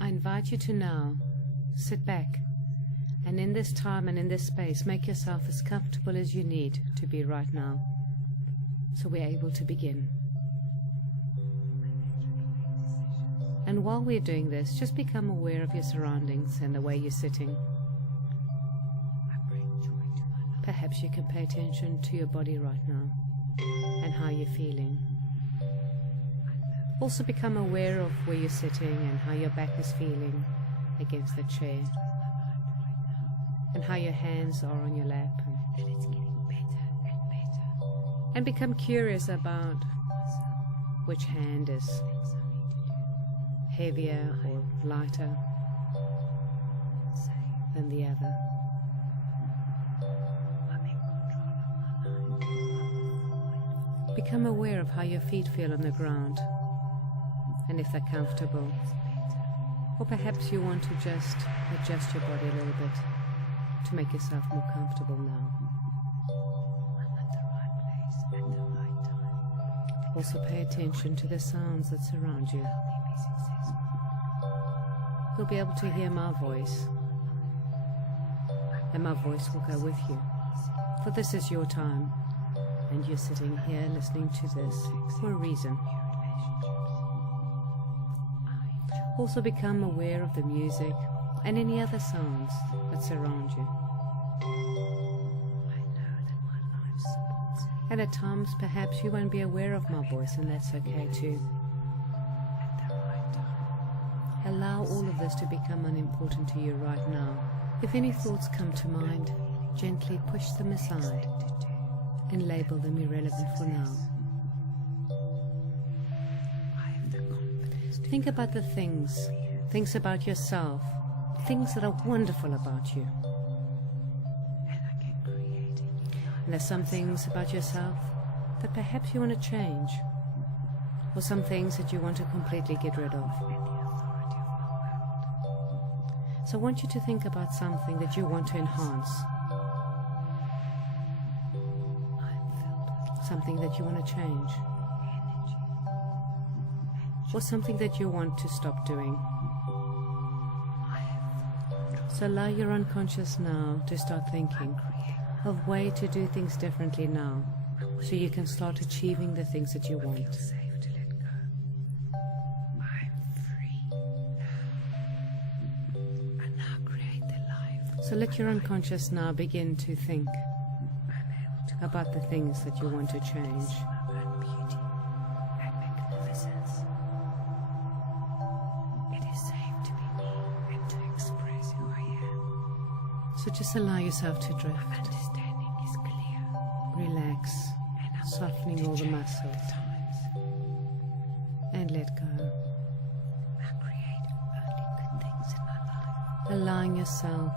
I invite you to now sit back, and in this time and in this space, make yourself as comfortable as you need to be right now, so we're able to begin. And while we're doing this, just become aware of your surroundings and the way you're sitting. Perhaps you can pay attention to your body right now and how you're feeling. Also become aware of where you're sitting and how your back is feeling against the chair, and how your hands are on your lap. And it's getting better and better. And become curious about which hand is heavier or lighter than the other. Become aware of how your feet feel on the ground, and if they're comfortable. Or perhaps you want to just adjust your body a little bit to make yourself more comfortable now. I'm at the right place at the right time. Also pay attention to the sounds that surround you. Help me be successful. You'll be able to hear my voice, and my voice will go with you. For this is your time, and you're sitting here listening to this for a reason. Also become aware of the music and any other sounds that surround you. I know that my life supports me. And at times perhaps you won't be aware of my voice, and that's okay too. At the right time. Allow all of this to become unimportant to you right now. If any thoughts come to mind, gently push them aside and label them irrelevant for now. I have the confidence to Think about the things about yourself, things that are wonderful about you. and I can create it. And there's some things about yourself that perhaps you want to change, or some things that you want to completely get rid of. And the authority of my world. So I want you to think about something that you want to enhance, I'm filled with something that you want to change, energy. or something that you want to stop doing. I have So allow your unconscious now to start thinking of way to do things differently now, so you can start achieving the things that you want. feel safe to let go. I'm free now. And now create the life. So let your unconscious now begin to think I'm able to about the things that you want to change. see my own beauty and magnificence. It is safe to be me and to express who I am. So just allow yourself to My drift, understanding is clear, relax, and I'm softening willing all to the change muscles, with the times. and let go. I create only good things in my life. Allowing yourself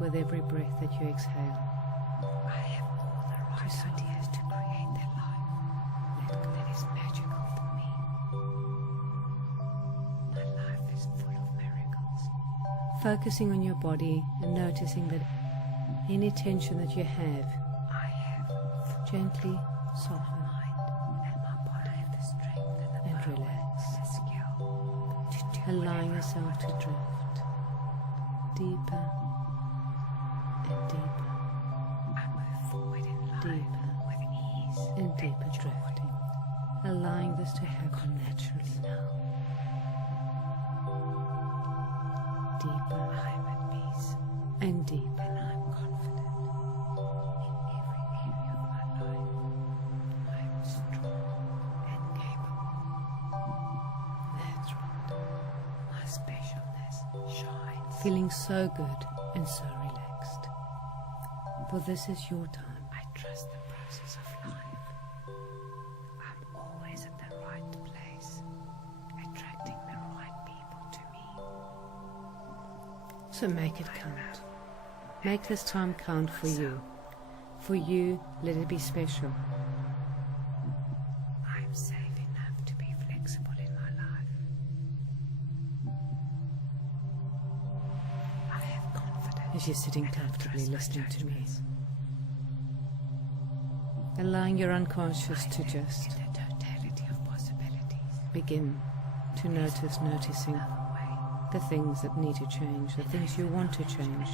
with every breath that you exhale. I have all the right ideas to create that life that is magical for me. My life is full of miracles. Focusing on your body and noticing that any tension that you have, I have gently my soften mind and my body. I have the strength and the and power relax, and the skill to do allowing whatever I yourself want to drift deeper and deeper I move forward in life Deeper with ease and deeper drifting, allowing this to happen naturally now. Deeper I'm at peace and deeper. and I'm confident in every area of my life. I'm strong and capable. That's right. My specialness shines. Feeling so good and so relaxed. For this is your time. I trust the process of life. I'm always at the right place, attracting the right people to me. So make it count. Make this time count for you. For you, let it be special. I'm safe enough to be flexible in my life. I have confidence. As you're sitting and I comfortably trust my listening to me. judgments. Allowing your unconscious I to live just in the totality of possibilities. begin to noticing the things that need to change, the things you want to change,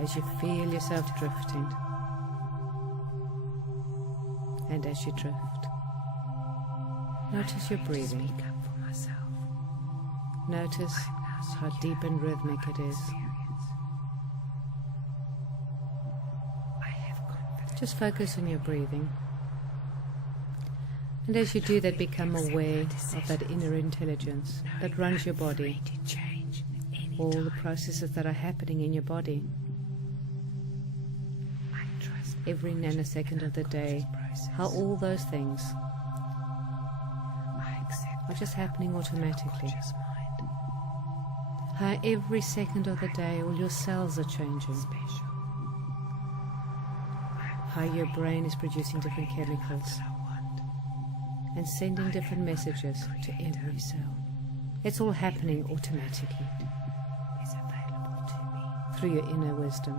as you feel yourself drifting. And as you drift, notice your breathing. Notice how deep and rhythmic it is. Just focus on your breathing. And as you do that, become aware of that inner intelligence that runs your body, all the processes that are happening in your body. Every nanosecond of the day, how all those things are just happening automatically. How every second of the day all your cells are changing. How your brain is producing different chemicals and sending different messages to every cell. It's all happening automatically through your inner wisdom.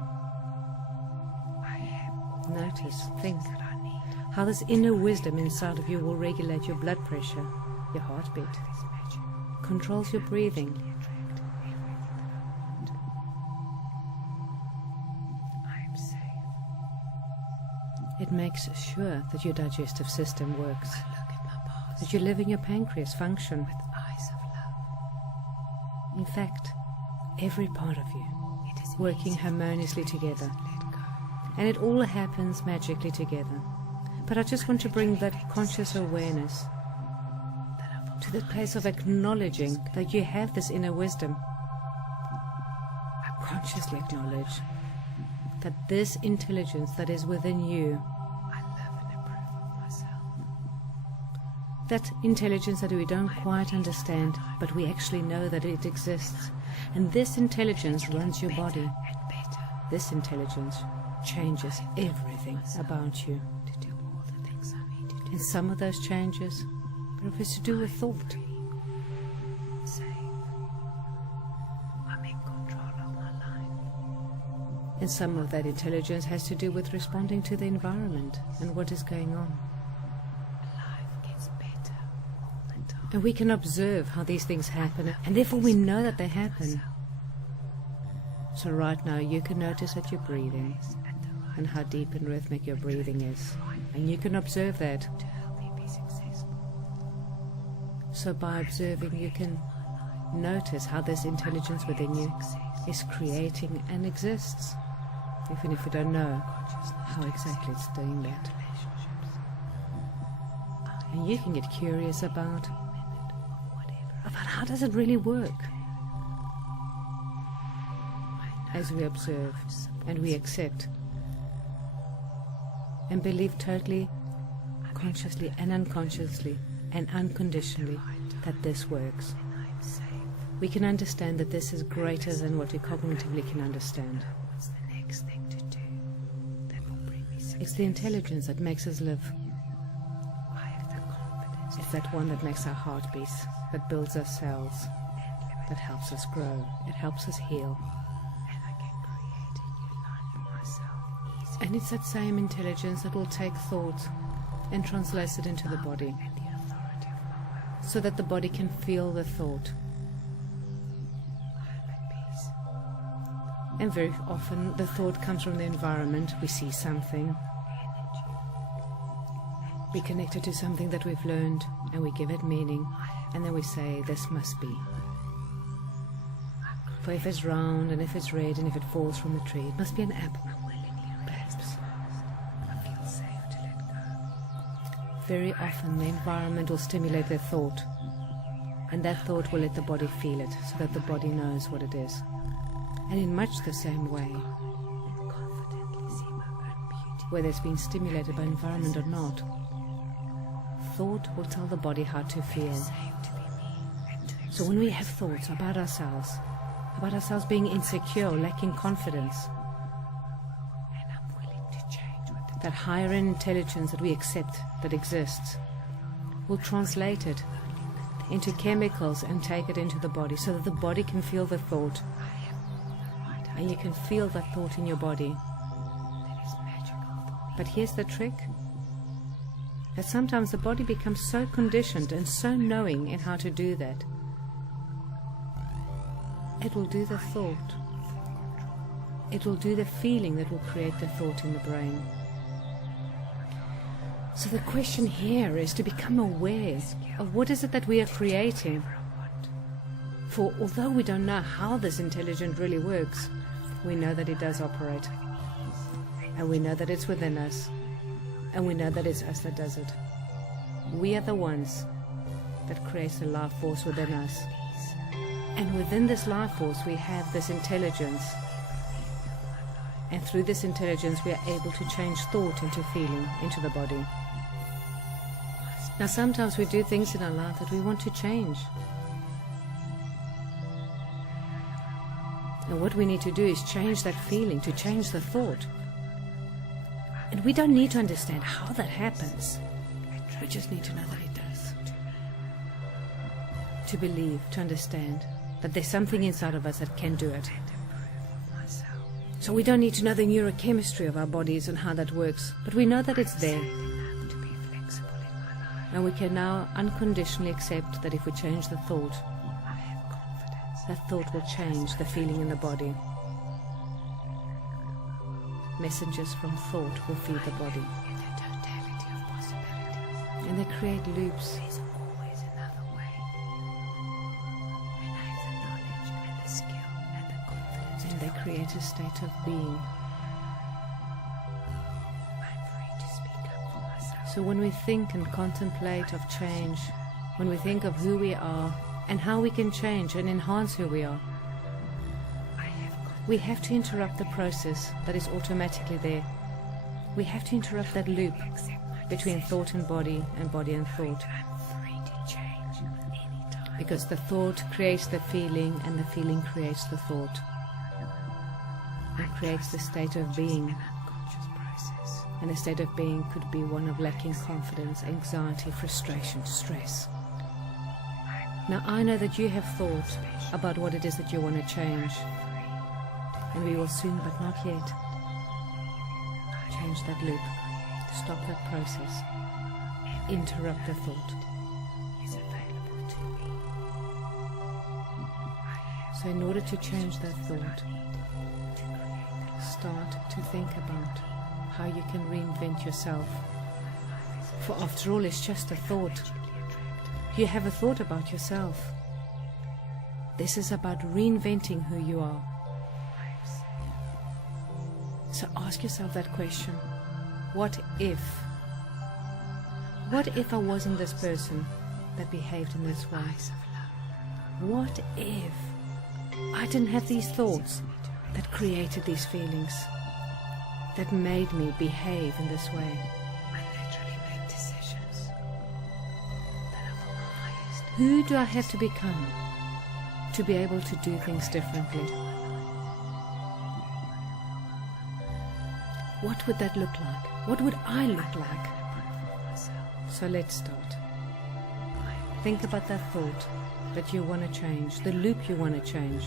Notice, think how this inner wisdom inside of you will regulate your blood pressure, your heartbeat, controls your breathing. It makes sure that your digestive system works, that your liver and your pancreas function. In fact, every part of you working harmoniously together. And it all happens magically together. But I just want to bring that conscious awareness to the place of acknowledging that you have this inner wisdom. Consciously acknowledge that this intelligence that is within you, that intelligence that we don't quite understand, but we actually know that it exists. And this intelligence runs your body. This intelligence changes everything about you. And some of those changes have to do with thought. And some of that intelligence has to do with responding to the environment and what is going on. And we can observe how these things happen, and therefore we know that they happen. So right now you can notice that you're breathing and how deep and rhythmic your breathing is. And you can observe that. So by observing, you can notice how this intelligence within you is creating and exists, even if you don't know how exactly it's doing that. And you can get curious about how does it really work? As we observe and we accept and believe totally, consciously and unconsciously and unconditionally that this works. We can understand that this is greater than what we cognitively can understand. It's the intelligence that makes us live. It's that one that makes our heart beat, that builds our cells, that helps us grow, it helps us heal. And it's that same intelligence that will take thought and translate it into the body, so that the body can feel the thought. And very often the thought comes from the environment. We see something, we connect it to something that we've learned, and we give it meaning, and then we say, this must be. For if it's round, and if it's red, and if it falls from the tree, it must be an apple. Perhaps. Very often the environment will stimulate their thought, and that thought will let the body feel it, so that the body knows what it is. And in much the same way, whether it's been stimulated by environment or not, thought will tell the body how to feel. So when we have thoughts about ourselves being insecure, lacking confidence, that higher intelligence that we accept that exists will translate it into chemicals and take it into the body, so that the body can feel the thought, and you can feel that thought in your body. But here's the trick, that sometimes the body becomes so conditioned and so knowing in how to do that it will do the thought. It will do the feeling that will create the thought in the brain. So the question here is to become aware of what is it that we are creating. For although we don't know how this intelligence really works, we know that it does operate. And we know that it's within us. And we know that it's us that does it. We are the ones that creates the life force within us. And within this life force we have this intelligence. And through this intelligence we are able to change thought into feeling, into the body. Now sometimes we do things in our life that we want to change. And what we need to do is change that feeling, to change the thought. And we don't need to understand how that happens. We just need to know that it does. To believe, to understand that there's something inside of us that can do it. So we don't need to know the neurochemistry of our bodies and how that works, but we know that it's there. And we can now unconditionally accept that if we change the thought, that thought will change the feeling in the body. Messengers from thought will feed the body. And they create loops. And they create a state of being. So when we think and contemplate of change, when we think of who we are and how we can change and enhance who we are, we have to interrupt the process that is automatically there. We have to interrupt that loop between thought and body and thought. Because the thought creates the feeling and the feeling creates the thought. It creates the state of being. And a state of being could be one of lacking confidence, anxiety, frustration, stress. Now I know that you have thought about what it is that you want to change. And we will soon, but not yet, change that loop, stop that process, interrupt the thought. So in order to change that thought, start to think about how you can reinvent yourself. For after all, it's just a thought. You have a thought about yourself. This is about reinventing who you are. So ask yourself that question. What if I wasn't this person that behaved in this way? What if I didn't have these thoughts that created these feelings, that made me behave in this way? Who do I have to become to be able to do things differently? What would that look like? What would I look like? So let's start. Think about that thought that you want to change, the loop you want to change.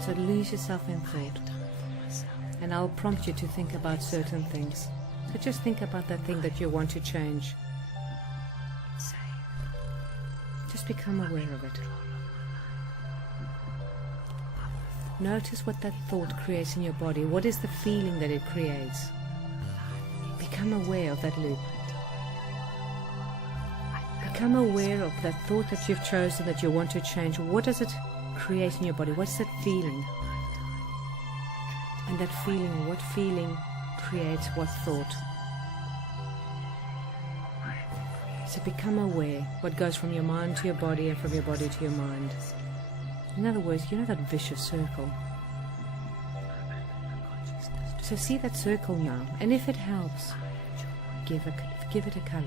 So lose yourself in thought. And I'll prompt you to think about certain things. So just think about that thing that you want to change. Just become aware of it. Notice what that thought creates in your body. What is the feeling that it creates? Become aware of that loop. Become aware of that thought that you've chosen that you want to change. What does it create in your body? What's that feeling? And that feeling, what feeling creates what thought? So become aware what goes from your mind to your body and from your body to your mind. In other words, you know that vicious circle. So see that circle now, and if it helps, give it a color.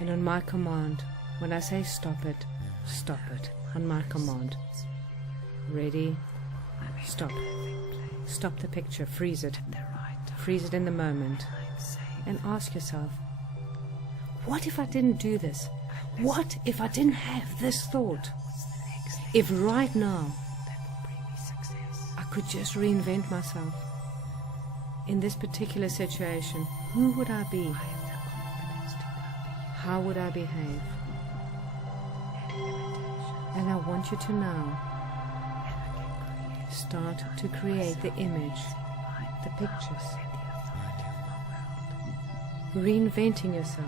And on my command, when I say stop it, on my command. Ready? Stop. Stop the picture, freeze it. Freeze it in the moment. And ask yourself, what if I didn't do this? What if I didn't have this thought? If right now I could just reinvent myself in this particular situation, who would I be? How would I behave? And I want you to now start to create the image, the pictures, reinventing yourself.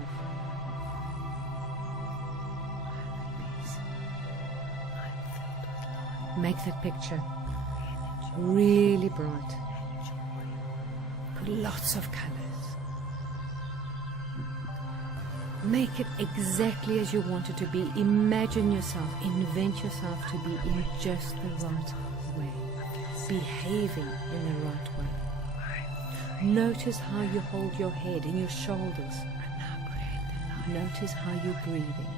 Make that picture really bright. Put lots of colors. Make it exactly as you want it to be. Imagine yourself, invent yourself to be in just the right way, behaving in the right way. Notice how you hold your head and your shoulders. Notice how you're breathing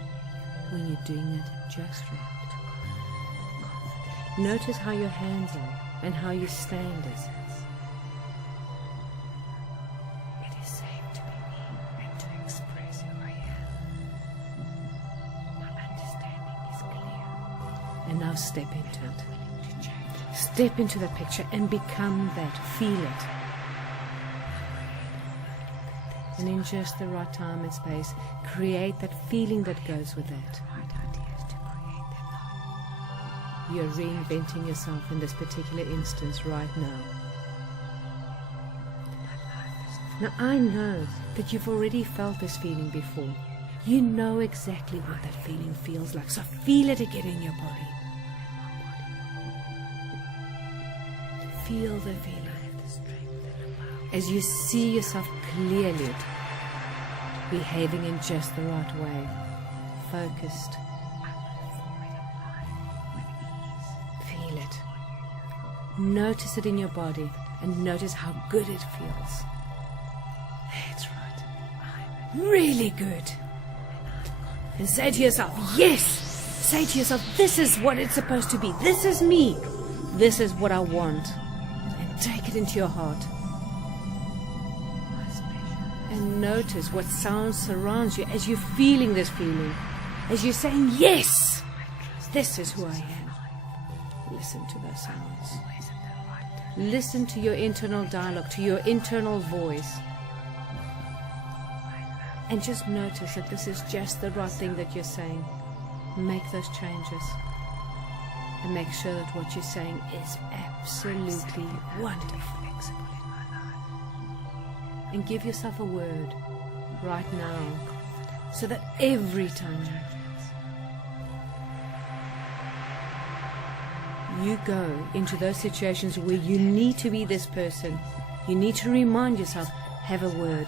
when you're doing that just right. Notice how your hands are and how you stand it. It is safe to be me and to express who I am. My understanding is clear. And now step into it. Step into that picture and become that. Feel it. And in just the right time and space, create that feeling that goes with that. You're reinventing yourself in this particular instance right now. Now I know that you've already felt this feeling before. You know exactly what that feeling feels like, so feel it again in your body. Feel the feeling as you see yourself clearly, behaving in just the right way, focused. Feel it. Notice it in your body and notice how good it feels. That's right. Really good. And say to yourself, yes! Say to yourself, this is what it's supposed to be. This is me. This is what I want. And take it into your heart. And notice what sound surrounds you as you're feeling this feeling. As you're saying, yes! This is who I am. Listen to those sounds. Listen to your internal dialogue, to your internal voice. And just notice that this is just the right thing that you're saying. Make those changes. And make sure that what you're saying is absolutely wonderful. And give yourself a word right now so that every time you go into those situations where you need to be this person, you need to remind yourself, have a word.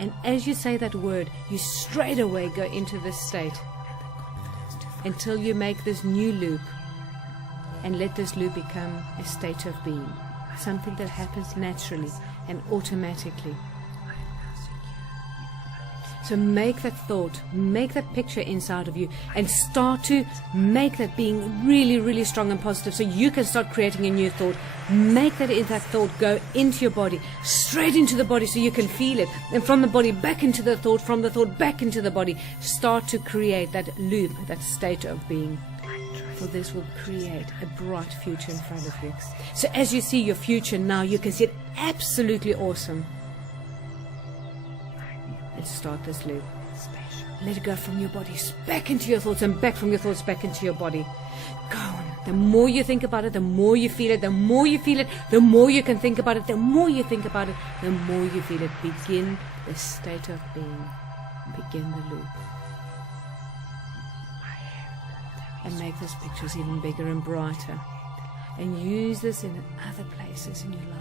And as you say that word, you straight away go into this state until you make this new loop and let this loop become a state of being, something that happens naturally and automatically. So make that thought, make that picture inside of you and start to make that being really, really strong and positive so you can start creating a new thought. Make that thought go into your body, straight into the body so you can feel it. And from the body back into the thought, from the thought back into the body. Start to create that loop, that state of being. For this will create a bright future in front of you. So as you see your future now, you can see it absolutely awesome. Start this loop. Let it go from your body back into your thoughts and back from your thoughts back into your body. Go on. The more you think about it, the more you feel it. The more you feel it, the more you can think about it. The more you think about it, the more you feel it. Begin the state of being. Begin the loop. And make those pictures even bigger and brighter. And use this in other places in your life.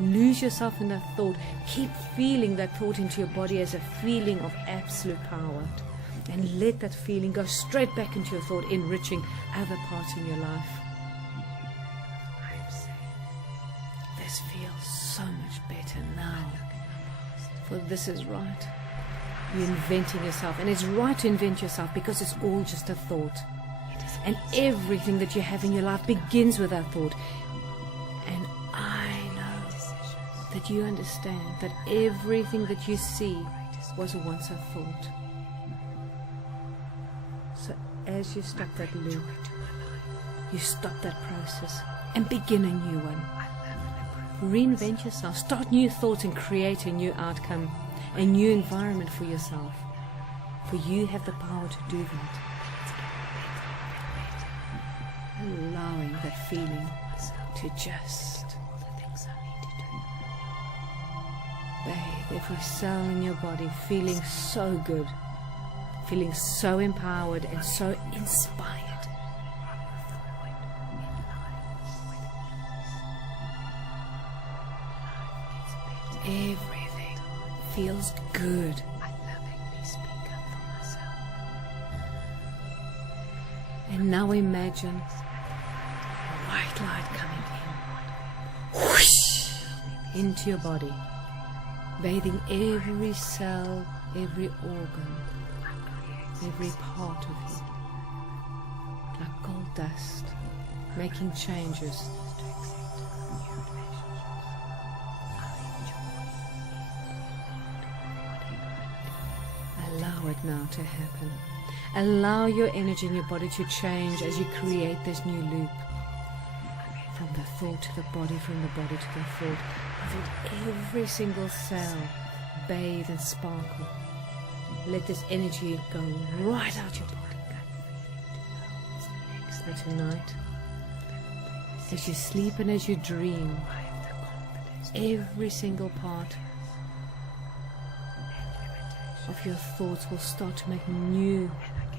Lose yourself in that thought. Keep feeling that thought into your body as a feeling of absolute power. And let that feeling go straight back into your thought, enriching other parts in your life. This feels so much better now. For this is right. You're inventing yourself. And it's right to invent yourself because it's all just a thought. And everything that you have in your life begins with that thought. And I know that you understand that everything that you see was once a thought. So as you stop that loop, you stop that process and begin a new one. Reinvent yourself, start new thoughts and create a new outcome, a new environment for yourself. For you have the power to do that. allowing that feeling to just bathe every cell in your body, feeling so good, feeling so empowered and so inspired. Everything feels good. And now imagine a white light coming in, whoosh, into your body, bathing every cell, every organ, every part of you, like gold dust, making changes. Allow it now to happen. Allow your energy in your body to change as you create this new loop. From the thought to the body, from the body to the thought. Let every single cell bathe and sparkle. Let this energy go right out your body. So tonight, as you sleep and as you dream, every single part of your thoughts will start to make new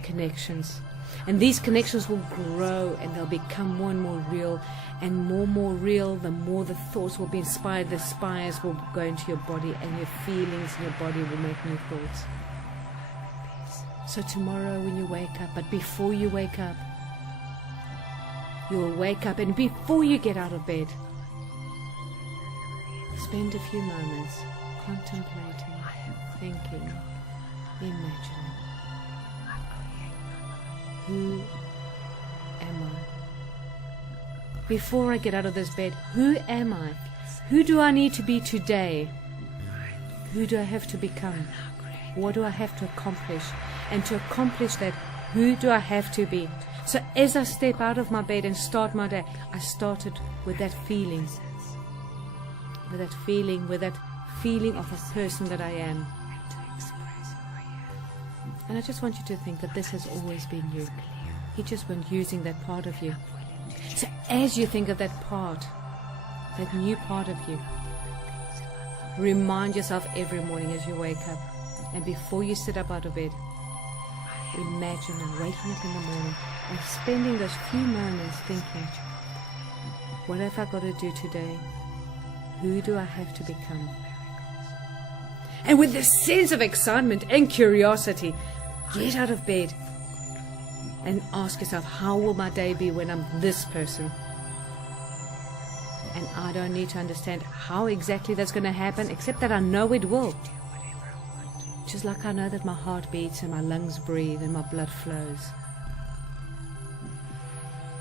connections, and these connections will grow and they'll become more and more real, and more real, the more the thoughts will be inspired. The spires will go into your body, and your feelings in your body will make new thoughts. So tomorrow when you wake up, but before you wake up, you'll wake up, and before you get out of bed, spend a few moments contemplating, thinking, imagining. Who am I? Before I get out of this bed, who am I? Who do I need to be today? Who do I have to become? What do I have to accomplish? And to accomplish that, who do I have to be? So as I step out of my bed and start my day, I started with that feeling. With that feeling of a person that I am. And I just want you to think that this has always been you. He just went using that part of you. So as you think of that part, that new part of you, remind yourself every morning as you wake up, and before you sit up out of bed, imagine waking up in the morning and spending those few moments thinking, what have I got to do today? Who do I have to become? And with this sense of excitement and curiosity, get out of bed and ask yourself, how will my day be when I'm this person? And I don't need to understand how exactly that's going to happen, except that I know it will. Just like I know that my heart beats and my lungs breathe and my blood flows.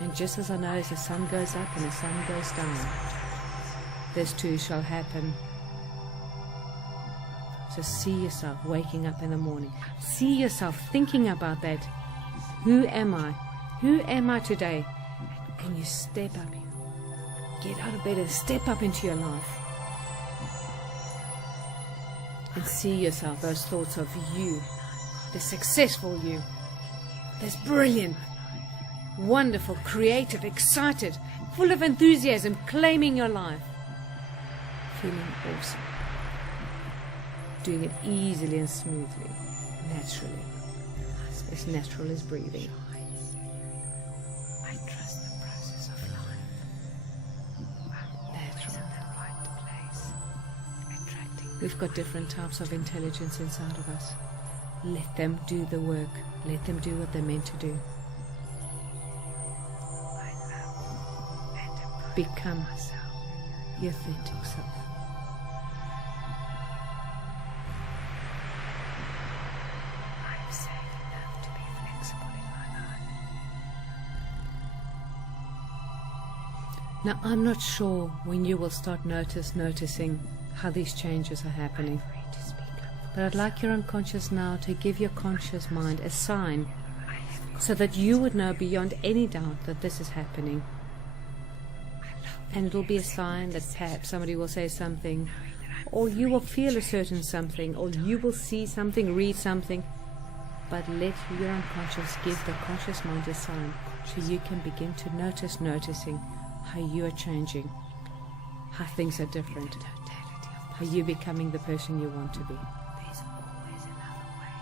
And just as I know as the sun goes up and the sun goes down, this too shall happen. So see yourself waking up in the morning. See yourself thinking about that. Who am I? Who am I today? And you step up. Get out of bed and step up into your life. And see yourself, those thoughts of you, the successful you, this brilliant, wonderful, creative, excited, full of enthusiasm, claiming your life. Feeling awesome. Doing it easily and smoothly, naturally, as natural as breathing. I trust the process of life. Natural. In the right place. Attracting. We've got different types of intelligence inside of us. Let them do the work. Let them do what they're meant to do. Become your authentic self. Now, I'm not sure when you will start noticing how these changes are happening. But I'd like your unconscious now to give your conscious mind a sign so that you would know beyond any doubt that this is happening. And it'll be a sign that perhaps somebody will say something, or you will feel a certain something, or you will see something, read something. but let your unconscious give the conscious mind a sign so you can begin to noticing how you are changing, how things are different, how you're becoming the person you want to be. There's always another way.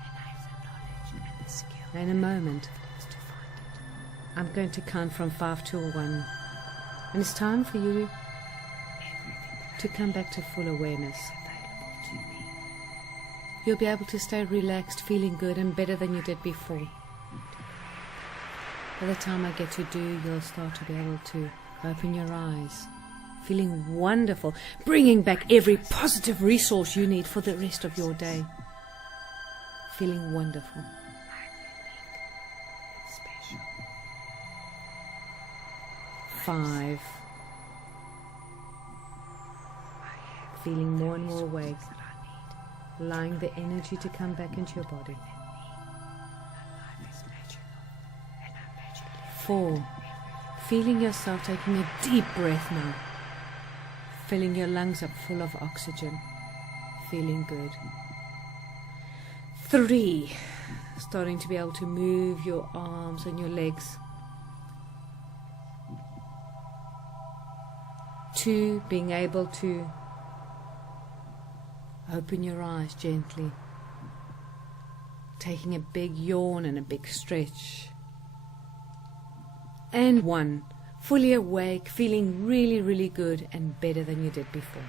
And I have the knowledge and the skill. In a moment, To find it. I'm going to count from 5 to 1. And it's time for you to come back to full awareness. Available to me. You'll be able to stay relaxed, feeling good and better than you did before. By the time I get to do, you'll start to be able to open your eyes, feeling wonderful, bringing back every positive resource you need for the rest of your day. Feeling wonderful. I'm unique. Special. 5. Feeling more and more awake, That I need. allowing the energy to come back into your body. My life is magical. And I'm magically 4. Feeling yourself taking a deep breath now. Filling your lungs up full of oxygen. Feeling good. 3. Starting to be able to move your arms and your legs. 2. Being able to open your eyes gently. Taking a big yawn and a big stretch. And 1. Fully awake, feeling really, really good and better than you did before.